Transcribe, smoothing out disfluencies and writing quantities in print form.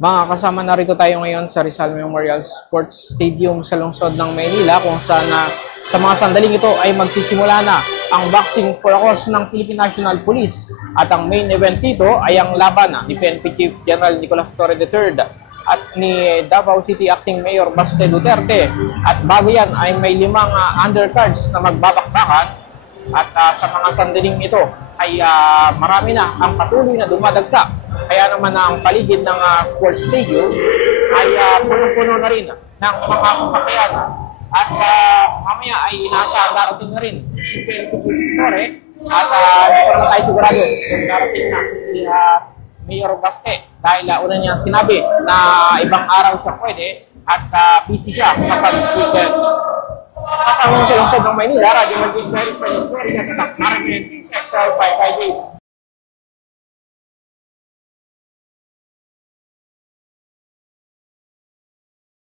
Mga kasama, narito tayo ngayon sa Rizal Memorial Sports Stadium sa lungsod ng Maynila kung saan sa mga sandaling ito ay magsisimula na ang boxing for a cause ng Philippine National Police at ang main event dito ay ang laban ni PNP Chief General Nicolas Torre III at ni Davao City Acting Mayor Baste Duterte at bago yan ay may 5 undercards na magbabakbakan at sa mga sandaling ito ay marami na ang patuloy na dumadagsa. Kaya naman ang paligid ng sports stadium ay punong-puno na rin ng mga sasakyan. At mamaya ay nasa darating na rin si PNP Torre at hindi pa naman tayo sigurado kung darating na si Mayor Baste dahil una niya sinabi na ibang araw siya pwede at busy siya kapag weekend. Kasama mo sa lungsod ng Maynila, Radio Mantis Meris, Florida, Tatak, Marvin, Sexual 558.